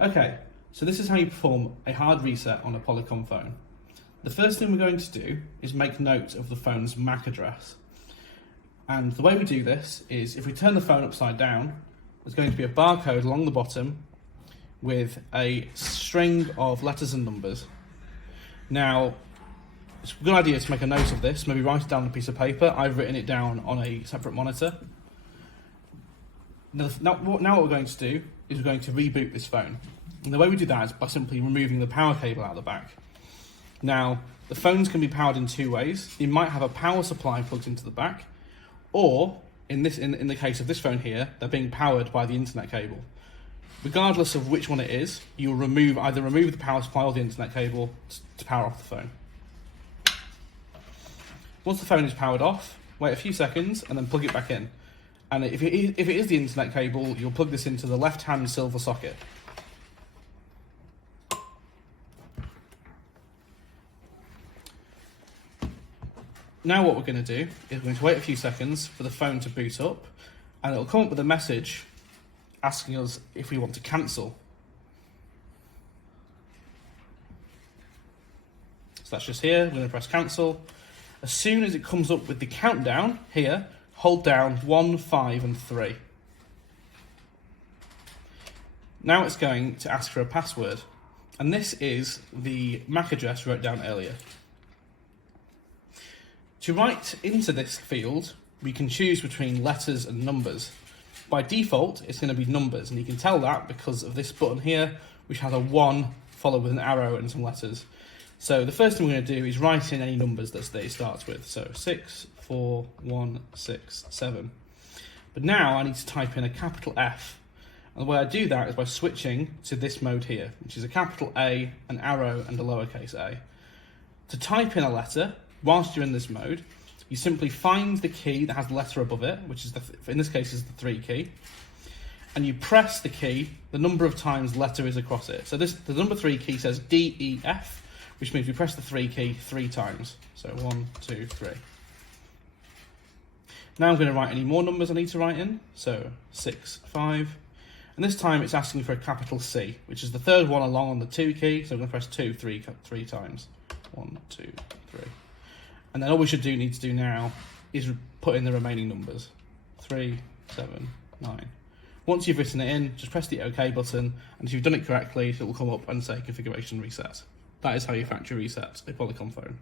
Okay, so this is how you perform a hard reset on a Polycom phone. The first thing we're going to do is make note of the phone's MAC address. And the way we do this is if we turn the phone upside down, there's going to be a barcode along the bottom with a string of letters and numbers. Now, it's a good idea to make a note of this, maybe write it down on a piece of paper. I've written it down on a separate monitor. Now what we're going to do is we're going to reboot this phone. And the way we do that is by simply removing the power cable out of the back. Now, the phones can be powered in two ways. You might have a power supply plugged into the back, or in the case of this phone here, they're being powered by the internet cable. Regardless of which one it is, you'll either remove the power supply or the internet cable to power off the phone. Once the phone is powered off, wait a few seconds and then plug it back in. And if it is the internet cable, you'll plug this into the left-hand silver socket. Now what we're going to do is we're going to wait a few seconds for the phone to boot up, and it'll come up with a message asking us if we want to cancel. So that's just here, we're going to press cancel. As soon as it comes up with the countdown here, hold down 1, 5 and 3. Now it's going to ask for a password, and this is the MAC address we wrote down earlier. To write into this field, we can choose between letters and numbers. By default, it's going to be numbers, and you can tell that because of this button here, which has a 1 followed with an arrow and some letters. So the first thing we're going to do is write in any numbers that it starts with. So 6, 4, 1, 6, 7. But now I need to type in a capital F. And the way I do that is by switching to this mode here, which is a capital A, an arrow, and a lowercase a. To type in a letter, whilst you're in this mode, you simply find the key that has the letter above it, which is in this case is the 3 key, and you press the key the number of times the letter is across it. So the number 3 key says D, E, F, which means we press the 3 key 3 times. So 1, 2, 3. Now I'm going to write any more numbers I need to write in. So 6, 5, and this time it's asking for a capital C, which is the third one along on the 2 key. So I'm going to press 2, 3 times. 1, 2, 3. And then all we need to do now is put in the remaining numbers. 3, 7, 9. Once you've written it in, just press the OK button, and if you've done it correctly, it will come up and say configuration reset. That is how you factory reset a Polycom phone.